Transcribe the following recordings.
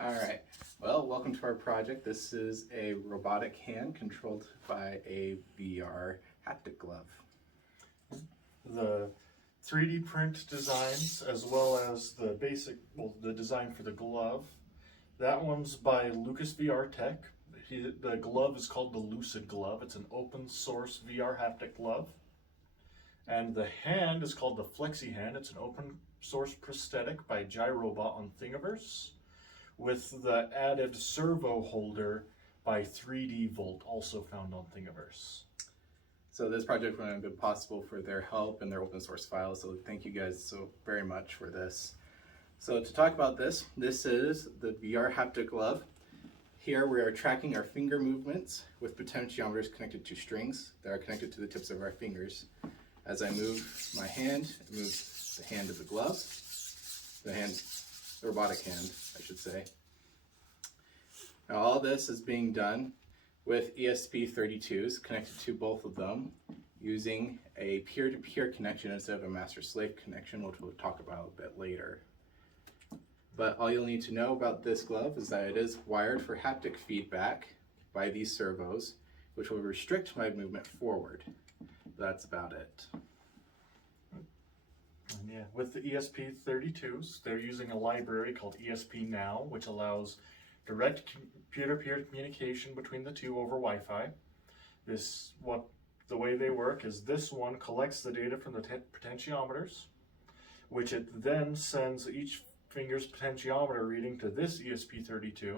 All right, well, welcome to our project. This is a robotic hand controlled by a VR haptic glove. The 3D print designs, as well as the the design for the glove, that one's by Lucas VR Tech. The glove is called the Lucid Glove. It's an open source VR haptic glove. And the hand is called the Flexi Hand. It's an open source prosthetic by Gyrobot on Thingiverse, with the added servo holder by 3D Volt, also found on Thingiverse. So this project wouldn't have been possible for their help and their open source files, so thank you guys so very much for this. So to talk about this is the VR haptic glove. Here we are tracking our finger movements with potentiometers connected to strings that are connected to the tips of our fingers. As I move my hand, it moves the hand of the glove, the robotic hand, I should say. Now all this is being done with ESP32s connected to both of them using a peer-to-peer connection instead of a master-slave connection, which we'll talk about a bit later. But all you'll need to know about this glove is that it is wired for haptic feedback by these servos, which will restrict my movement forward. That's about it. And yeah, with the ESP32s, they're using a library called ESP Now, which allows direct peer-to-peer communication between the two over Wi-Fi. The way they work is this one collects the data from the potentiometers, which it then sends each finger's potentiometer reading to this ESP32,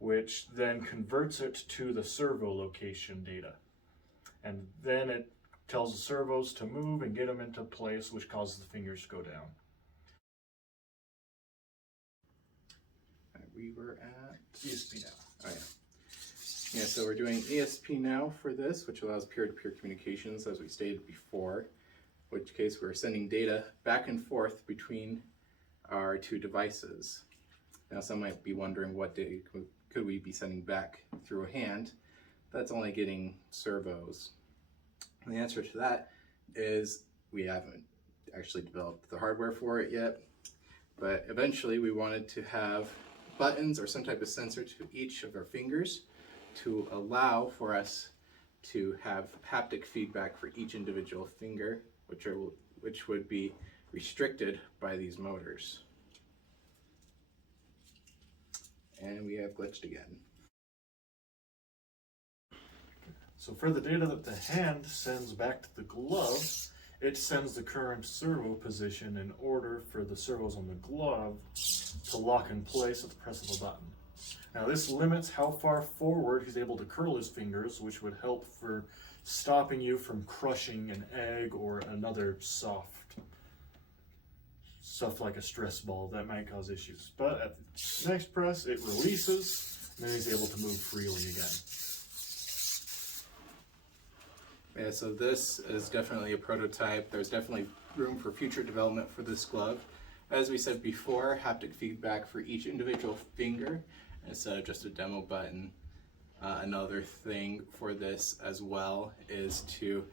which then converts it to the servo location data. And then it tells the servos to move and get them into place, which causes the fingers to go down. We were at ESP Now. Oh yeah. Yeah, so we're doing ESP Now for this, which allows peer-to-peer communications, as we stated before, in which case we're sending data back and forth between our two devices. Now some might be wondering what data could we be sending back through a hand. That's only getting servos. And the answer to that is we haven't actually developed the hardware for it yet, but eventually we wanted to have buttons or some type of sensor to each of our fingers to allow for us to have haptic feedback for each individual finger, which would be restricted by these motors. And we have glitched again. So for the data that the hand sends back to the glove, it sends the current servo position in order for the servos on the glove to lock in place at the press of a button. Now this limits how far forward he's able to curl his fingers, which would help for stopping you from crushing an egg or another soft stuff like a stress ball that might cause issues. But at the next press, it releases, and then he's able to move freely again. Yeah, so this is definitely a prototype. There's definitely room for future development for this glove. As we said before, haptic feedback for each individual finger instead of just a demo button. Another thing for this as well is to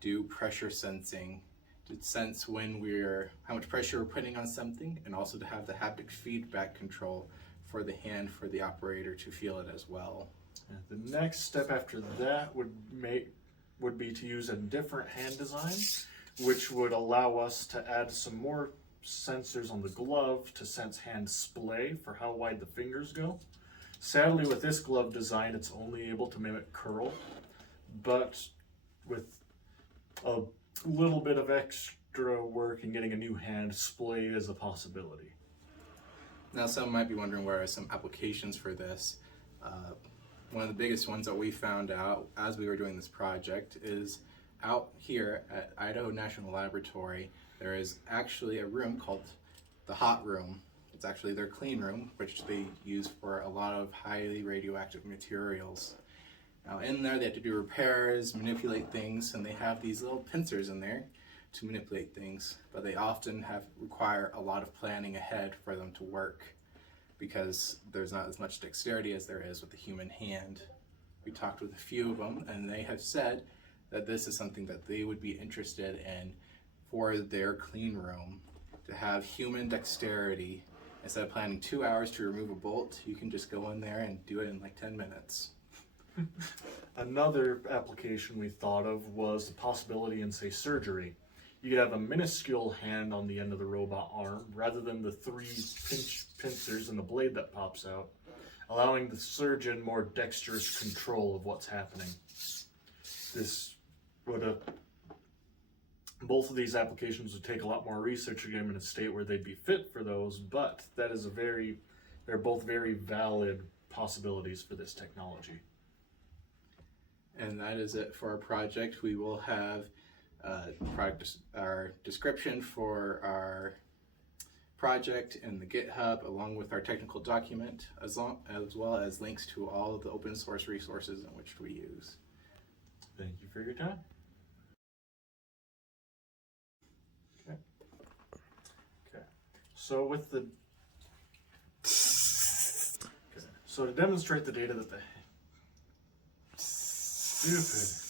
do pressure sensing, to sense how much pressure we're putting on something, and also to have the haptic feedback control for the hand for the operator to feel it as well. And the next step after that would be to use a different hand design, which would allow us to add some more sensors on the glove to sense hand splay for how wide the fingers go. Sadly, with this glove design, it's only able to mimic curl, but with a little bit of extra work in getting a new hand, splay is a possibility. Now some might be wondering where are some applications for this. One of the biggest ones that we found out as we were doing this project is out here at Idaho National Laboratory. There is actually a room called the hot room. It's actually their clean room, which they use for a lot of highly radioactive materials. Now in there they have to do repairs, manipulate things, and they have these little pincers in there to manipulate things, but they often require a lot of planning ahead for them to work, because there's not as much dexterity as there is with the human hand. We talked with a few of them, and they have said that this is something that they would be interested in for their clean room, to have human dexterity Instead of planning 2 hours to remove a bolt, you can just go in there and do it in like 10 minutes. Another application we thought of was the possibility in, say, surgery. You could have a minuscule hand on the end of the robot arm rather than the 3 pincers and the blade that pops out, allowing the surgeon more dexterous control of what's happening. This would both of these applications would take a lot more research to get them in a state where they'd be fit for those, but that is they're both very valid possibilities for this technology. And that is it for our project. We will have our description for our project in the GitHub, along with our technical document, as well as links to all of the open source resources in which we use. Thank you for your time. Okay. So to demonstrate the data that the stupid